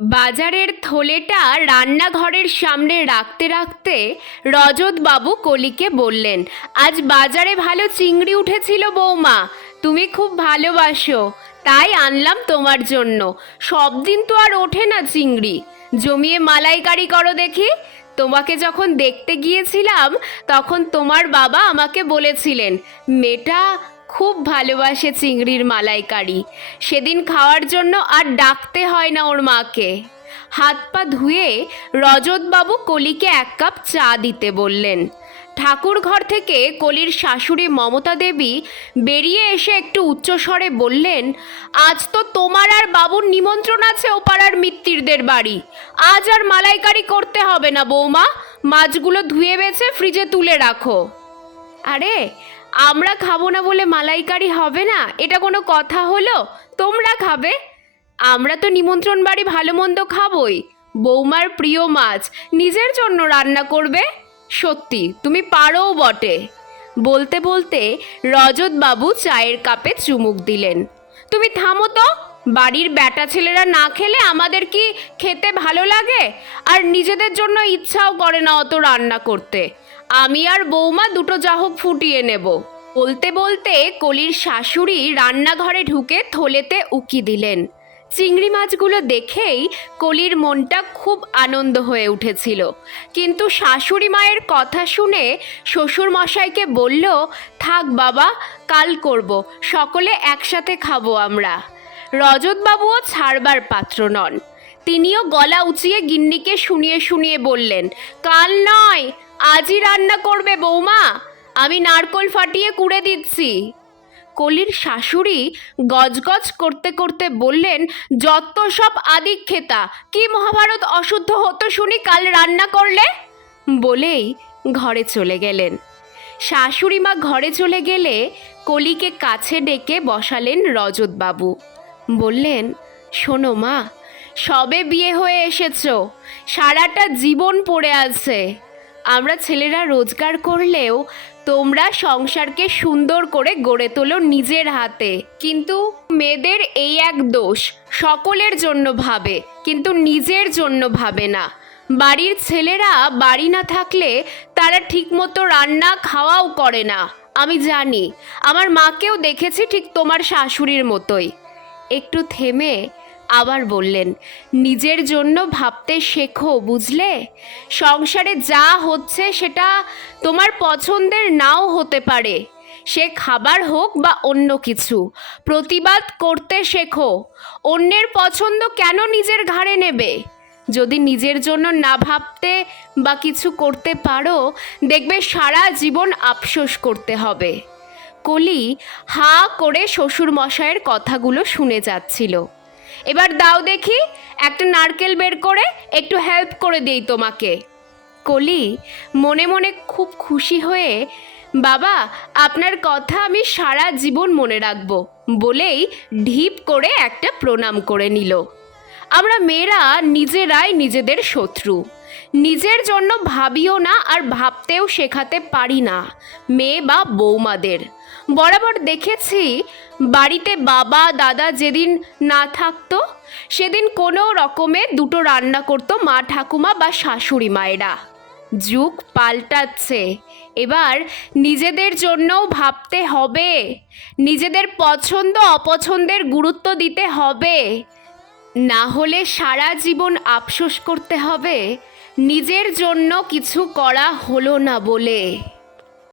বাজারের থলেটা রান্নাঘরের সামনে রাখতে রাখতে রজতবাবু কলিকে বললেন, আজ বাজারে ভালো চিংড়ি উঠেছিল বৌমা, তুমি খুব ভালোবাসো, তাই আনলাম তোমার জন্য। সব দিন তো আর ওঠে না চিংড়ি, জমিয়ে মালাইকারি করো দেখি। তোমাকে যখন দেখতে গিয়েছিলাম তখন তোমার বাবা আমাকে বলেছিলেন মেয়েটা খুব ভালোবাসে চিংড়ির মালাইকারি। সেদিন খাওয়ার জন্য আর ডাকতে হয় না ওর মাকে। হাত পা ধুয়ে রজতবাবু কলিকে এক কাপ চা দিতে বললেন। ঠাকুর ঘর থেকে কলির শাশুড়ি মমতা দেবী বেরিয়ে এসে একটু উচ্চস্বরে বললেন, আজ তো তোমার আর বাবুর নিমন্ত্রণ আছে ও পাড়ার মিত্তিরদের বাড়ি। আজ আর মালাইকারি করতে হবে না বৌমা, মাছগুলো ধুয়ে বেছে ফ্রিজে তুলে রাখো। আরে আমরা খাবো না বলে মালাইকারি হবে না, এটা কোনো কথা হলো? তোমরা খাবে, আমরা তো নিমন্ত্রণ বাড়ি ভালো মন্দ খাবই। বৌমার প্রিয় মাছ নিজের জন্য রান্না করবে, সত্যি তুমি পারোও বটে। বলতে বলতে রজতবাবু চায়ের কাপে চুমুক দিলেন। তুমি থামো তো, বাড়ির বেটা ছেলেরা না খেলে আমাদের কি খেতে ভালো লাগে? আর নিজেদের জন্য ইচ্ছাও করে না অত রান্না করতে। আমি আর বৌমা দুটো যা হোক ফুটিয়ে নেব। বলতে বলতে কলির শাশুড়ি রান্নাঘরে ঢুকে থলেতে উকি দিলেন। চিংড়ি মাছগুলো দেখেই কলির মনটা খুব আনন্দ হয়ে উঠেছিল, কিন্তু শাশুড়ি মায়ের কথা শুনে শ্বশুর মশাইকে বলল, থাক বাবা, কাল করব, সকলে একসাথে খাবো আমরা। রজতবাবুও ছাড়বার পাত্র নন, তিনিও গলা উঁচিয়ে গিন্নিকে শুনিয়ে শুনিয়ে বললেন, কাল নয়, আজই রান্না করবে বৌমা, আমি নারকোল ফাটিয়ে কুড়ে দিচ্ছি। কলির শাশুড়ি গজগজ করতে করতে বললেন, যত সব আদিক্ষেতা, কি মহাভারত অশুদ্ধ হতো শুনি কাল রান্না করলে? বলেই ঘরে চলে গেলেন। শাশুড়ি মা ঘরে চলে গেলে কলিকে কাছে ডেকে বসালেন রজতবাবু। বললেন, শোনো মা, সবে বিয়ে হয়ে এসেছো, সারাটা জীবন পড়ে আছে। আমরা ছেলেরা রোজগার করলেও তোমরা সংসারকে সুন্দর করে গড়ে তোলো নিজের হাতে। কিন্তু মেয়েদের এই এক দোষ, সকলের জন্য ভাবে কিন্তু নিজের জন্য ভাবে না। বাড়ির ছেলেরা বাড়ি না থাকলে তারা ঠিকমতো রান্না খাওয়াও করে না। আমি জানি, আমার মাকেও দেখেছি ঠিক তোমার শাশুড়ির মতোই। একটু থেমে আবার বললেন, নিজের জন্য ভাবতে শেখো, বুঝলে? সংসারে যা হচ্ছে সেটা তোমার পছন্দের নাও হতে পারে, সে খাবার হোক বা অন্য কিছু। প্রতিবাদ করতে শেখো। অন্যের পছন্দ কেন নিজের ঘাড়ে নেবে? যদি নিজের জন্য না ভাবতে বা কিছু করতে পারো, দেখবে সারা জীবন আফসোস করতে হবে। কলি হাঁ করে শ্বশুর মশাইয়ের কথাগুলো শুনে যাচ্ছিল। এবার দাও দেখি একটা নারকেল বের করে, একটু হেল্প করে দেই তোমাকে। কলি মনে মনে খুব খুশি হয়ে, বাবা আপনার কথা আমি সারা জীবন মনে রাখব বলেই ঢিপ করে একটা প্রণাম করে নিল। আমরা মেয়েরা নিজেরাই নিজেদের শত্রু, নিজের জন্য ভাবিও না আর ভাবতেও শেখাতে পারি না মেয়ে বা বৌমাদের। বরাবর দেখেছি বাড়িতে বাবা দাদা যেদিন না থাকতো সেদিন কোনো রকমে দুটো রান্না করতো মা ঠাকুমা বা শাশুড়ি মায়েরা। যুগ পাল্টাচ্ছে, এবার নিজেদের জন্যও ভাবতে হবে, নিজেদের পছন্দ অপছন্দের গুরুত্ব দিতে হবে, না হলে সারা জীবন আফসোস করতে হবে নিজের জন্য কিছু করা হলো না বলে।